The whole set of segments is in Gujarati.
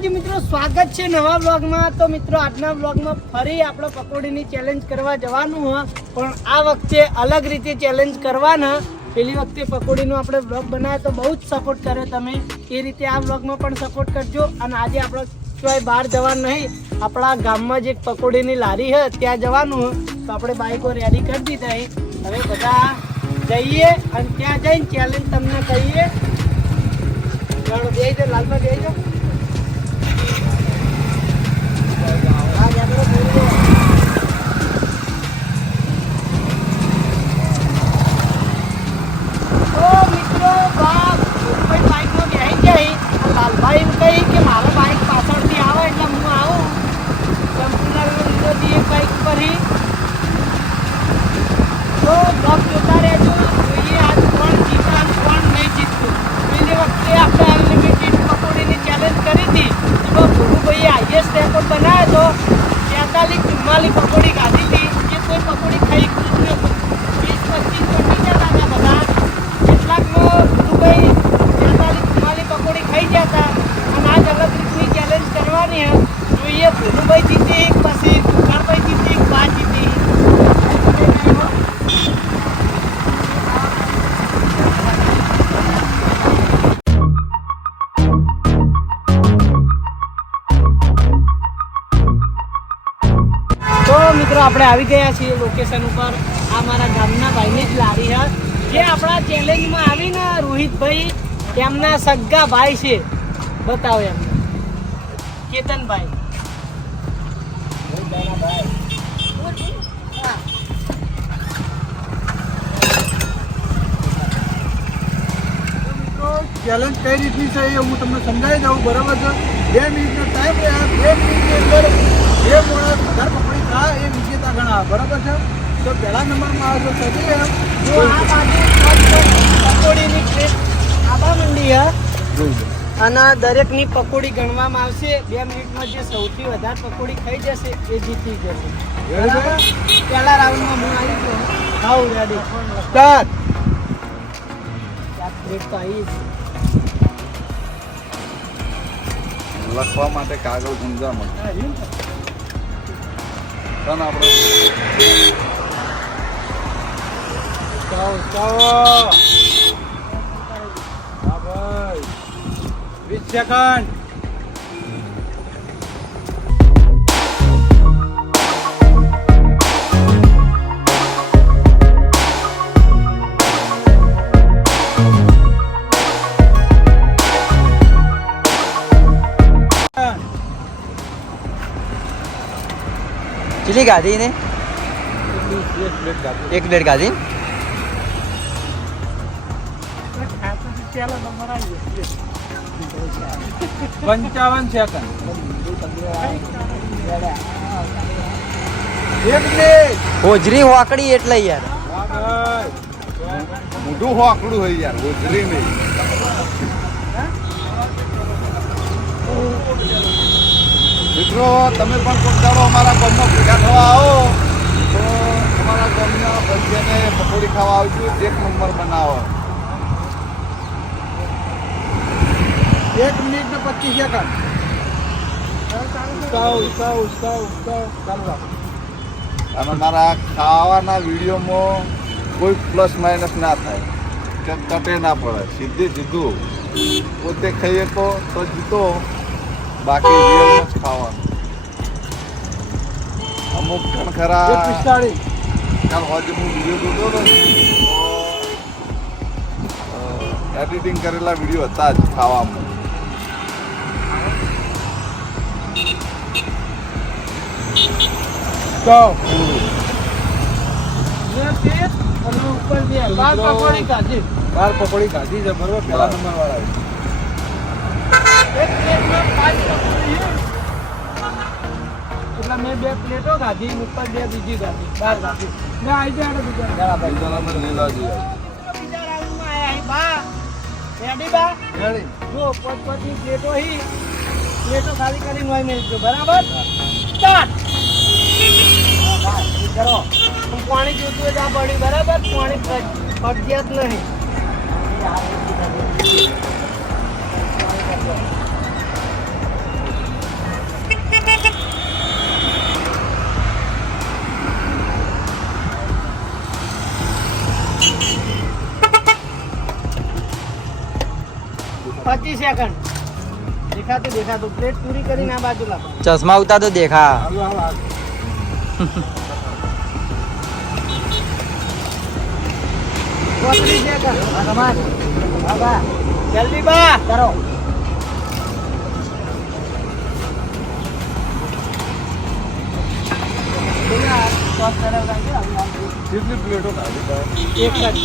માતાજી મિત્રો, સ્વાગત છે નવા બ્લોગમાં તો મિત્રો, આજના બ્લોગમાં ફરી આપણે પકોડીની ચેલેન્જ કરવા જવાનું હ. પણ આ વખતે અલગ રીતે ચેલેન્જ કરવાના. પેલી વખતે પકોડીનો આપણે બ્લોગ બનાવ્યો તો બહુ જ સપોર્ટ કર્યો તમે. એ રીતે આ બ્લોગમાં પણ સપોર્ટ કરજો. અને આજે આપણે સિવાય બહાર જવાનું નહીં. આપણા ગામમાં જે પકોડીની લારી છે ત્યાં જવાનું તો આપણે બાઈકો રેડી કરી દીધા હવે બધા જઈએ અને ત્યાં જઈને ચેલેન્જ તમને કહીએ. લાલમાં જઈ લાલભાઈ બાઈક પાછળથી આવે એટલે હું આવું સંપૂર્ણ લીધો એક બાઈક પર હી. તો આપણે આવી ગયા છીએ લોકેશન ઉપર. આ મારા ગામના ભાઈને જ લારી છે. જે આપણા ચેલેન્જમાં આવીને રોહિતભાઈ એમના સગ્ગા ભાઈ છે. બતાવો એમને. કેતનભાઈ. ચેલેન્જ કઈ રીતની છે એ હું તમને સમજાવી દઉં. બરાબર છે? બે મિનિટનો ટાઈમ રહ્યા. બે મિનિટની અંદર જે માણસ વધારે પકડી થાય એ વિજેતા ગણા બરાબર છે? તો પહેલા નંબરમાં આવે છે સજી જો આ બાજુ પકોડીની ટ્રેક આબા મંડી છે અને દરેકની પકોડી ગણવામાં આવશે. બે મિનિટમાં જે સૌથી વધારે પકોડી ખાઈ જશે એ જીતી જશે? પહેલા રાઉન્ડમાં હું આવી ગયો. હાઉ રેડી સ્ટાર્ટ તો આવી. લખવા માટે કાગળ ગુંજામણ હા, રહ્યું ને? તને આપણે વીસ સેકન્ડ કેટલી ગાધી ને? એક પ્લેટ ગાધી. પંચાવન સેકન્ડ હોજરી હોકડી એટલે યાર. મોઢું હોકડું હોય યાર હોજરી નહીં. મિત્રો તમે પણ કોઈક દાડો અમારા ગામમાં ભેગા થવા આવો. તો અમારા ગામના ભાઈને પકોડી ખાવા આવજો. એક નંબર બનાવો. એક મિનિટ ને પચીસ સેકન્ડ ઉસકાઓ ઉસકાઓ ઉસકાઓ ઉસકાઓ ચાલુ રાખો. અને મારા ખાવાના વિડીયોમાં કોઈ પ્લસ માઇનસ ના થાય. કે કટે ના પડે. સીધે સીધું પોતે ખાઈએ તો તો જીતો. બાકી જ ખાવાનું. અમુક ખરા પિસ્તાળી કાલ આજે હું વીડિયો જોતો હતો ને. એડિટિંગ કરેલા વીડિયો હતા જ ખાવામાં. તો. બાર પકોડી કાઢી. બાર પકોડી છે બરોબર? પહેલા. નંબર વાળા એટલે મેં બે પ્લેટો ખાધી ઉપર બે બીજી ખાધી બાર ખાધી મેં આવી જાય બીજા બરાબર બીજા. નંબર લીલા જોઈએ બીજા રાઉન્ડમાં આયા બા રેડી? બા રેડી જો પોત પછી પ્લેટો હી. પ્લેટો ખાલી કરીને હોય બરાબર? સ્ટાર્ટ કરો પાણી જોતું હોય તો આ બળી બરાબર? પાણી ગયા ફરજિયાત નહીં. પચીસ સેકન્ડ દેખાતું દેખાતું પ્લેટ પૂરી કરીને આ બાજુ લાવો ચશ્મા ઉતા તો દેખા હાલો હાલો હાલો ચોત્રીસ સેકન્ડ જલ્દી બા કરો કેટલી પ્લેટો ખાધી એક જ.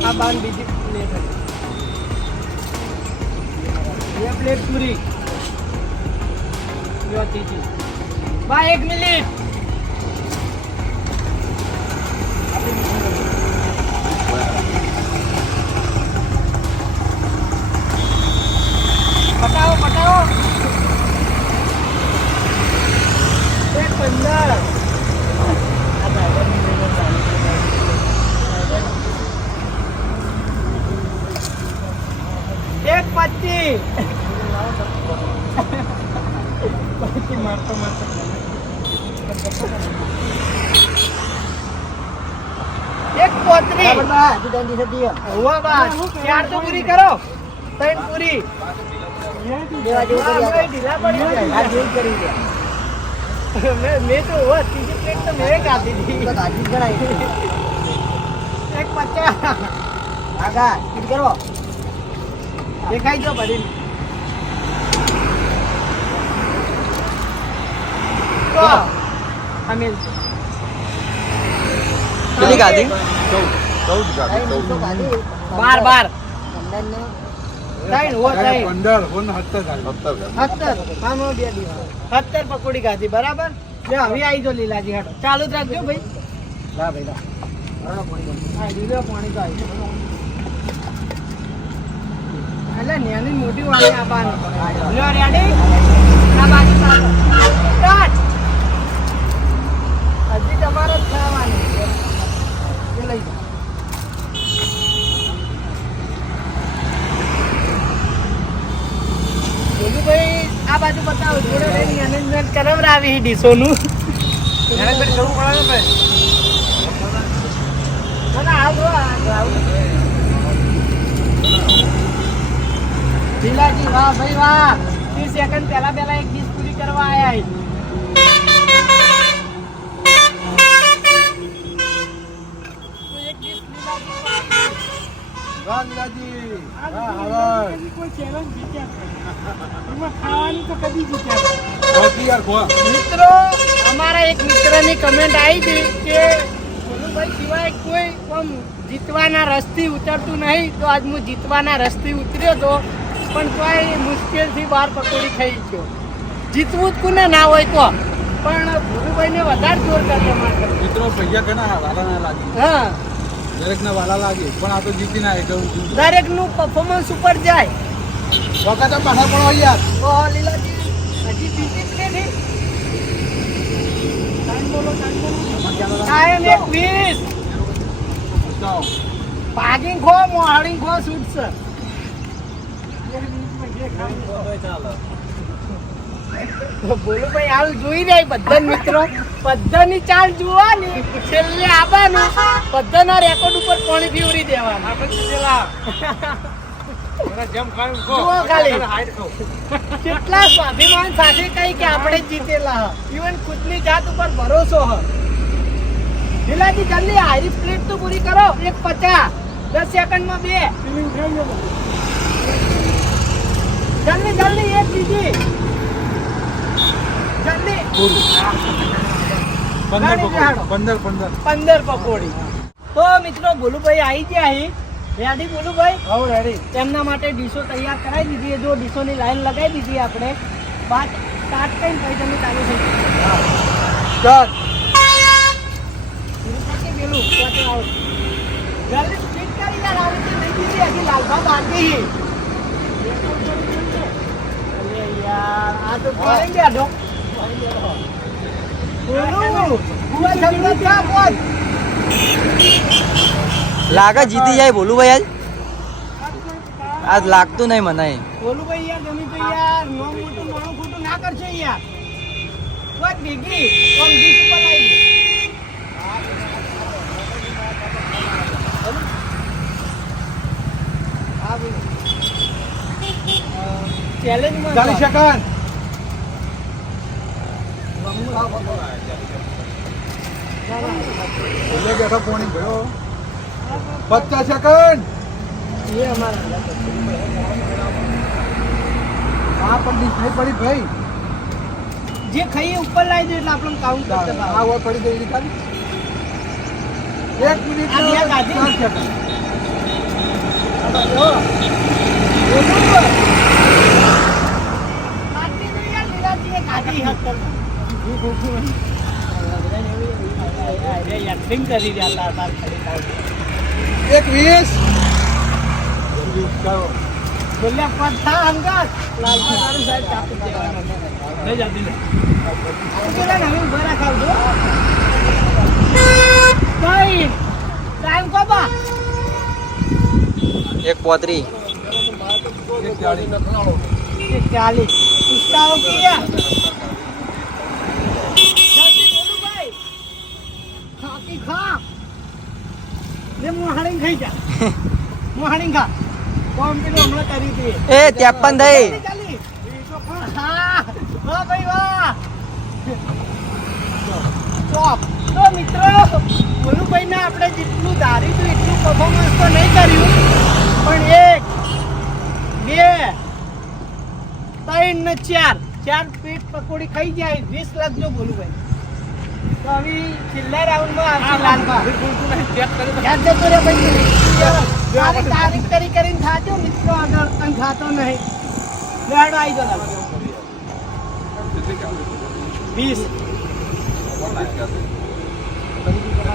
આ બાન બીજી પ્લેટ હતી. બે પ્લેટ પૂરી. બા એક મિનિટ. પટાવો પટાવો. એક પંદર આ ડ્રાઈવરની નજર ચાલુ છે. પચીસ મારતો મારતો એક પોતરી. હુઆ બા ચાર તો પૂરી કરો. ત્રણ પૂરી. હા, ભાઈ, ઢીલા પડી ગયા. મેં મેં તો ત્રીજી પ્લેટ તો મેં કાપી દીધી એક પચાસ. દેખાય જો ભરી ગયો ભરી કેટલી ખાધી ચૌદ. ચૌદ. ગાડી ચૌદ. બાર બાર. સત્તર ગાડી. નો પકોડી ખાધી બરાબર? લે હવે આવી જો લીલાજી હાટ. ચાલુ જ રાખજો ભાઈ. ના ભાઈ હા પાણી તો આવી એટલે નાની મોટી વાળી આ બાર રેડી આ બાજુ સ્ટાર્ટ. હજી તમારે જ ખાવાની એ લઈ જાઓ ભાઈ આ બાજુ બતાવો. જોડે લઈને મેનેજમેન્ટ કરાવરાવી ડીશોનું. ના ના આવો આવો. લીલાજી વાહ ભાઈ વાહ. ત્રીસ સેકન્ડ પહેલા પહેલા એક ડીશ પૂરી કરવા આવ્યા મિત્રો અમારા એક મિત્રની કમેન્ટ આવી હતી કે ભાઈ સિવાય કોઈ જીતવાના રસ્તી ઉતરતું નહીં તો આજ હું જીતવાના રસ્તી ઉતર્યો તો પણ તોય મુશ્કેલથી બાર પકોડી થઈ ગયો. જીતવું જ કોને ના હોય તો. પણ ભૂરુભાઈને વધારે જોર કરે માટે મિત્રો પૈયા ઘણા વાલા ના લાગે. હા. દરેક ના વાલા લાગે પણ આ તો જીતી ના એટલે દરેકનું પરફોર્મન્સ ઉપર જાય. વખત પાછા પડો યાર. તો લીલાજી હજી બીજી ટાઈમ બોલો ટાઈમ એક વીસ ખો મોહાડીને ખો છૂટશે બોલો ભાઈ હાલ જોઈ રહ્યા બધા મિત્રો. બધાની ચાલ જોવાની. છેલ્લે આવવાનું. બધાના રેકોર્ડ ઉપર પાણી પીવરી દેવાનું. જુઓ ખાલી. કેટલા સ્વાભિમાન સાથે કઈ કે આપણે જીતેલા ઇવન ખુદની જાત ઉપર ભરોસો હ. લીલાજી જલ્દી હારી પ્લેટ તો પૂરી કરો. એક પચાસ. દસ સેકન્ડમાં બે. જલ્દી જલ્દી એક બીજી. જલ્દી. પંદર પકોડી. પંદર પંદર. પંદર પકોડી. તો મિત્રો ભોલુભાઈ આવી ગયા અહીં. રેડી ગોલુભાઈ આવો રેડી તેમના માટે ડીશો તૈયાર કરાવી દીધી જો ડીશોની લાઈન લગાવી દીધી આપણે બાદ સ્ટાર્ટ કરીને પછી તમે ચાલુ થઈ ચાલ પેલું જલ્દી સ્પીડ કરી યાર આવી રીતે દીધી હજી લાલભા બાકી લાગે જીતી જાય બોલું ભાઈ આજ? આજ લાગતું નહીં મને બોલું ભાઈ યાર ગમે તો યાર. નો મોટું નાનું ખોટું ના કરશો યાર. કોઈ ભેગી કોમ ડીશ ઉપર આવી હા બોલો. ચેલેન્જમાં ચાલીસ સેકન્ડ એટલે બેઠો પોણી ગયો પચાસ સેકન્ડ એ અમારા આ પણ ડીશ નહીં પડી ભાઈ. જે ખાઈએ ઉપર લાવી દે એટલે આપણને કાઉન્ટ કરતા આ હોય પડી ગઈ ખાલી. એક મિનિટ આ બે ગાડી? ચાર સેકન્ડ જો. બોલું? કાઢી દો યાર, લીલાજીએ કાઢી હાથ પર. અરે, acting કરી રહ્યા હતા તાર ખાલી કાઉન્ટ. એક વીસ બોલ્યા પથ્થા અંગાત. લાલજી તારું સાહેબ કાપી દેવાનું. લઈ જા, દિલે. પેલા નવીન ભરા ખાવજો. કઈ? ટાઈમ કોબા? એક પોત્રી એક ચાળીસ કે ચાલીસ. ઉસ્તાઓ કિયા? જલ્દી બોલું ભાઈ. ખાકી ખા. લે મોહાડીને ખાઈ જા. મોહાડીને ખા. કોમ પેલું હમણાં કરી હતી. એ ત્રેપન થઈ જલ્દી, જલ્દી. હા, વાહ ભાઈ વાહ. ચોપ. તો મિત્રો ભોલુભાઈ આપણે જેટલું ધાર્યું એટલું પરફોર્મન્સ તો નહીં કર્યું પણ એક બે ત્રણ ને ચાર ચાર પેટ પકોડી ખાઈ જાય વીસ લાખ જો ભોલુભાઈ તો હવે છેલ્લા રાઉન્ડમાં આવશે લાલબા યાદ જતો રે ભાઈ તારી તારીખ કરી કરીને થાજો મિત્રો આગળ અને થાતો નહીં લેડો આવી જાઓ વીસ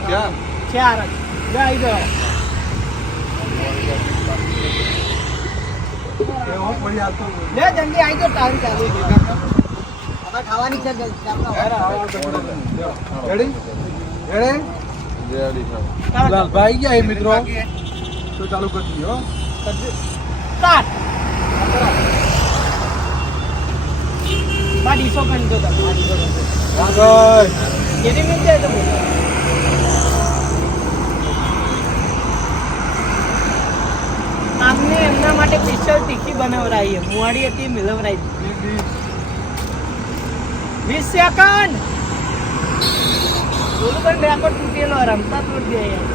ક્યાં ચાર જ. લે આવી જાઓ એવો પડી આવતો લે જલ્દી આવી જાઓ તારી ચાલુ હવે ખાવાની છે રેડી રેડી રેડી લાલભાઈ ગયા મિત્રો. તો ચાલુ કરી દઈએ સ્ટાર્ટ. બા ડીસો પણ જો તમે. મિલ જાય તો આમને એમના માટે સ્પેશિયલ તીખી બનાવરાઈ છે. મુવાડી હતી મિલવરાઈ વીસ સેકન્ડ બોલું પણ રેકોર્ડ તૂટેલો રમતા તૂટી ગયા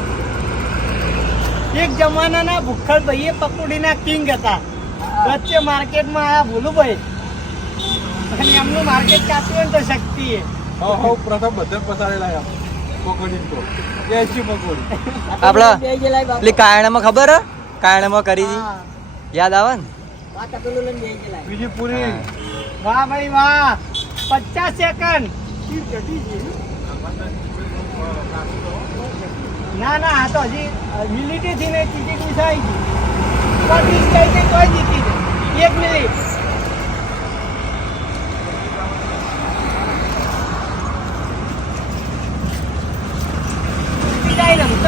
એક જમાનાના ભૂખલ ભાઈએ પકોડીના કિંગ હતા. વચ્ચે માર્કેટમાં આયા ભોલુભાઈ અને એમનું માર્કેટ કાચું હોય તો શક્તિ હો પ્રથમ બધા પસારેલા ગયેલા બાપા. પેલી કાયણામાં ખબર હે? કાયણામાં કરી યાદ આવે ને. બીજી પૂરી. વાહ ભાઈ વાહ. પચાસ સેકન્ડ. ના ના, આ તો હજી મિલિટી થી ને ડીશ આવી ગઈ. ડીશ કઈ કઈ જીતી એક મિનિટ.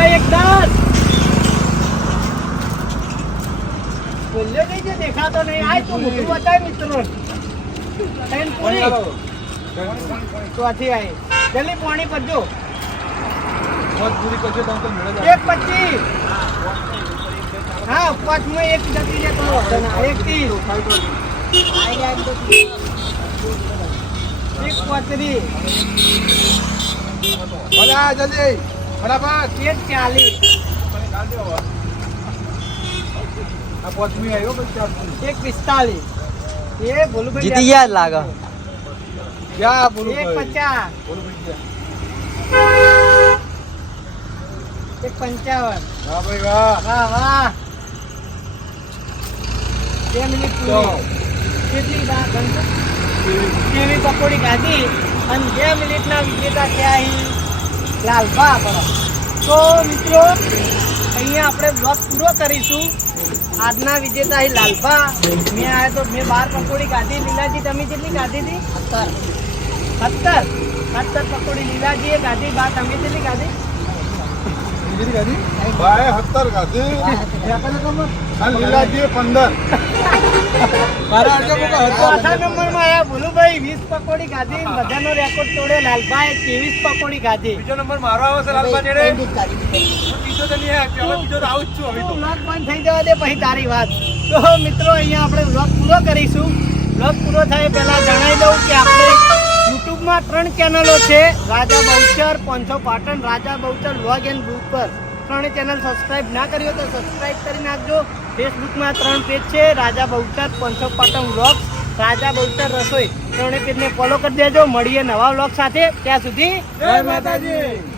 એક દસ. બોલ્યો નહીં દેખાતો નહીં. આ તો મોટું બતાય મિત્રો ત્રણ પૂરી ચોથી આવી જલ્દી પાણી એક પચીસ. હા પાંચમાં એક જતી છે તો એક ત્રીસ. એક પોત્રીસ. ભલે જલ્દી. ફટાફટ. એક ચાલીસ. આવ્યો પછી ચાર પૂરી? એક પિસ્તાલીસ. જીતી ગયા જ લાગે. ક્યાં બોલું એક પચાસ. એક પંચાવન. વાહ ભાઈ વાહ. વાહ વાહ. બે મિનિટ કેટલી કેવી? પકોડી ખાધી? અને બે મિનિટના વિજેતા થયા લાલ લાલભા આપણા. તો મિત્રો અહીંયા આપણે બ્લોગ પૂરો કરીશું. આજના વિજેતા અહીં લાલભા. મેં આવ્યો તો મેં બાર પકોડી કાઢી. લીલાજી તમે કેટલી કાઢી હતી? સત્તર. સત્તર? સત્તર પકોડી લીલાજીએ કાઢી. બાર તમે કેટલી કાઢી? ગાડી ભાઈ સત્તર લીલાજીએ પંદર. ચોથા નંબરમાં આયા ભોલુભાઈ વીસ પકોડી ખાધી બધાનો રેકોર્ડ તોડ્યો લાલભાઈ ત્રેવીસ પકોડી ખાધી. બીજો નંબર મારો આવે છે લાલભાઈ જેડે. બીજો તો નહીં બીજો તો આવું જ છું હવે તો. બ્લોગ બંધ થઈ જવા દે પછી તારી વાત. તો મિત્રો અહીંયા આપણે વ્લોગ પૂરો કરીશું. વ્લોગ પૂરો થાય પહેલા જણાવી દઉં કે આપણે યુટ્યુબમાં ત્રણ ચેનલો છે રાજા બહુચર પાંચસો Patan Raja Bahuchar vlog and blog પર. ત્રણેય ચેનલ સબસ્ક્રાઇબ ના કરી તો સબસ્ક્રાઈબ કરી નાખજો. ફેસબુકમાં ત્રણ પેજ છે, રાજા બહુચર પોંચો પાટણ વ્લોગ રાજા બહુચર રસોઈ. ત્રણે પેજને ફોલો કરી દેજો, મળીએ નવા વ્લોગ સાથે. ત્યાં સુધી જય માતાજી.